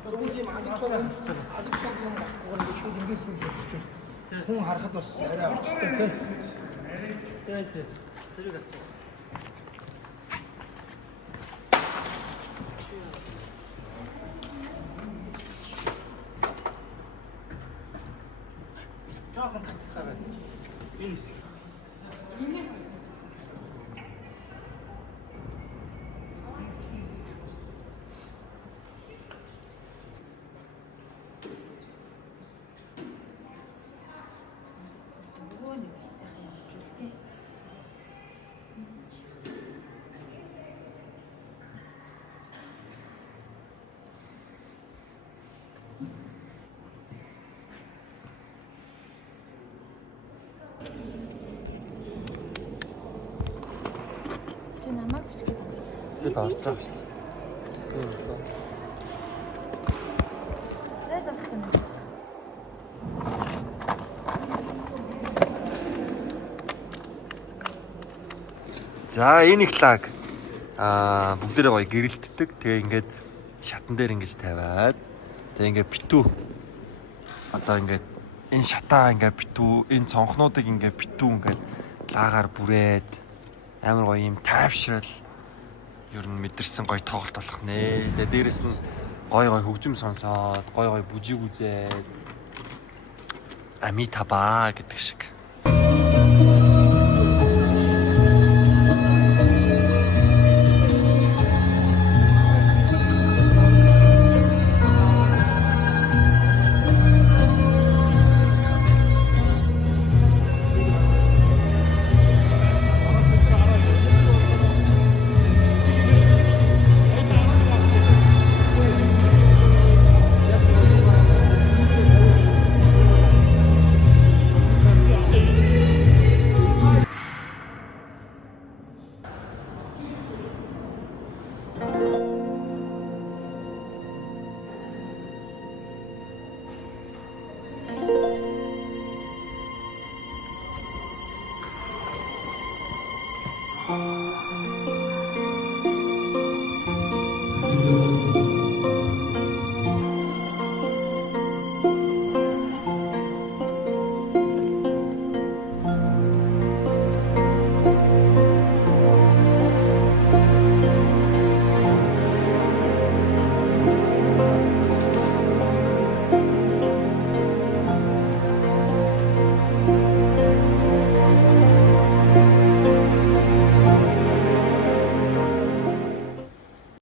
Тэгвэл ийм адаг цог юм багтахгүй ингээд шууд ингээд хийж байна. Хүн харахад бас арай орчтой тий. Тий. Тэрийг асуу. Жаахан татчихараа. Ийс. Намайг бичгээд байна. Тэгэл орж байгаа шүү дээ. Тийм болоо. Зайд авсан юм. За энэ их лаг бүгдээрээ гоё гэрэлтдэг. Тэгээ ингээд шатан дээр ингэж тавиад тэгээ ингээд битүү одоо ингээд энэ шатаа ингээд битүү энэ цонхнуудыг ингээд битүү ингээд лагаар бүрээд амар гоё юм тайвшрал ер нь мэдэрсэн гоё тоглолт болох нэ. Тэгээ дээрэс нь гоё хөгжим сонсоод гоё бүжиг үзээд ами табаа гэдэг шиг.